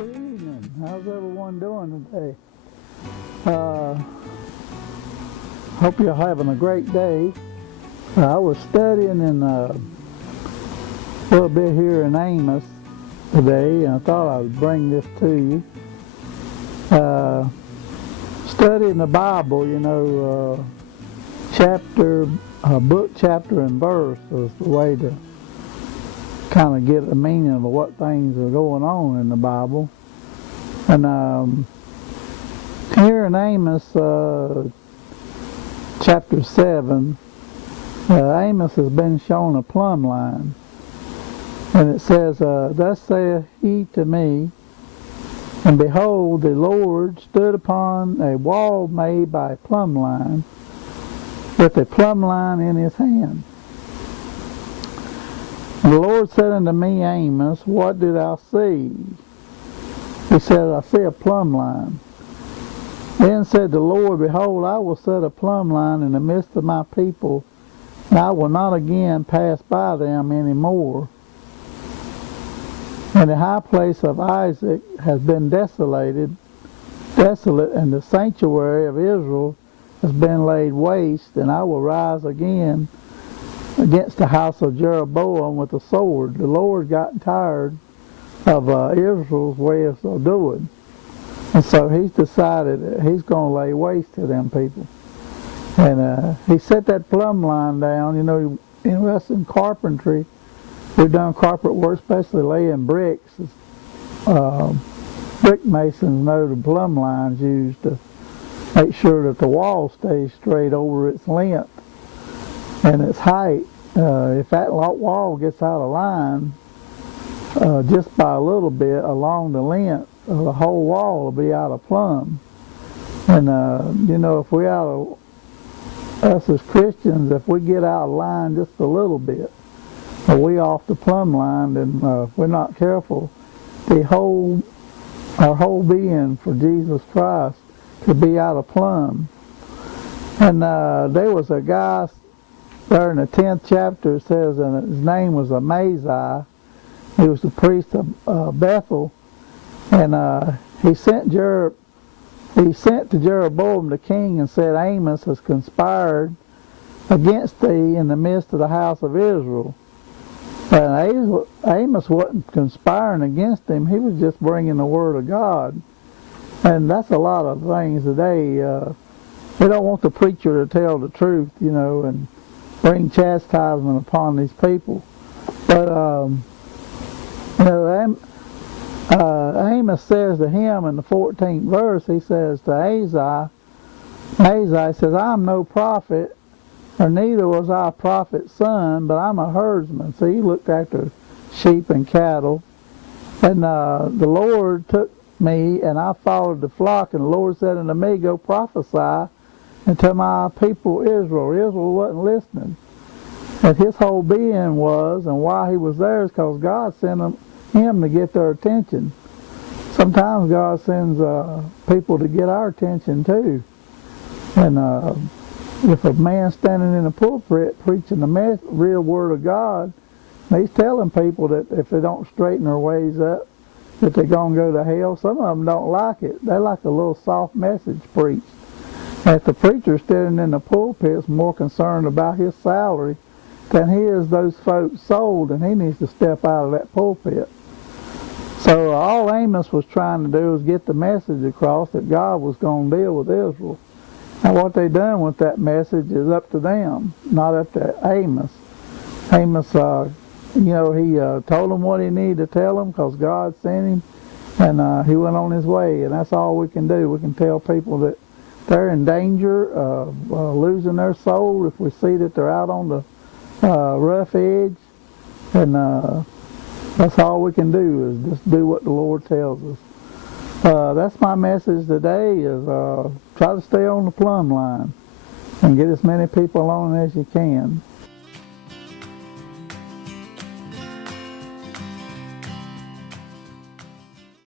Good evening. How's everyone doing today? Hope you're having a great day. I was studying in a little bit here in Amos today, and I thought I would bring this to you. Studying the Bible, book, chapter, and verse is the way to kind of get a meaning of what things are going on in the Bible. And here in Amos chapter 7, Amos has been shown a plumb line. And it says, Thus saith he to me, and behold, the Lord stood upon a wall made by a plumb line, with a plumb line in his hand. And the Lord said unto me, Amos, what did I see? He said, I see a plumb line. Then said the Lord, Behold, I will set a plumb line in the midst of my people, and I will not again pass by them any more. And the high place of Isaac has been desolate, and the sanctuary of Israel has been laid waste, and I will rise again against the house of Jeroboam with a sword. The Lord got tired of Israel's ways of doing, and so he's decided that he's going to lay waste to them people. And he set that plumb line down. In us in carpentry, we've done carpet work, especially laying bricks. Brick masons know the plumb lines used to make sure that the wall stays straight over its length and its height. If that wall gets out of line just by a little bit along the length, the whole wall will be out of plumb. And if we us as Christians, if we get out of line just a little bit, or we off the plumb line, then if we're not careful, our whole being for Jesus Christ could be out of plumb. And there was a guy there in the 10th chapter, it says, and his name was Amos. He was the priest of Bethel, and he sent to Jeroboam the king and said, Amos has conspired against thee in the midst of the house of Israel. And Amos wasn't conspiring against him, he was just bringing the word of God. And that's a lot of things today. We don't want the preacher to tell the truth, and bring chastisement upon these people. But, Amos says to him in the 14th verse, he says to Ahaziah, says, I'm no prophet, or neither was I a prophet's son, but I'm a herdsman. So he looked after sheep and cattle. And the Lord took me, and I followed the flock, and the Lord said unto me, Go prophesy unto my people Israel. Israel wasn't listening. And his whole being was, and why he was there is because God sent him to get their attention. Sometimes God sends people to get our attention too. And if a man's standing in a pulpit preaching the real word of God, he's telling people that if they don't straighten their ways up, that they're going to go to hell. Some of them don't like it. They like a little soft message preached. And if the preacher standing in the pulpit is more concerned about his salary than he is those folks' soul, then he needs to step out of that pulpit. So all Amos was trying to do was get the message across that God was going to deal with Israel. And what they done with that message is up to them, not up to Amos. Amos, he told them what he needed to tell them because God sent him, and he went on his way. And that's all we can do. We can tell people that they're in danger of losing their soul if we see that they're out on the rough edge. And that's all we can do is just do what the Lord tells us. That's my message today is try to stay on the plumb line and get as many people on as you can.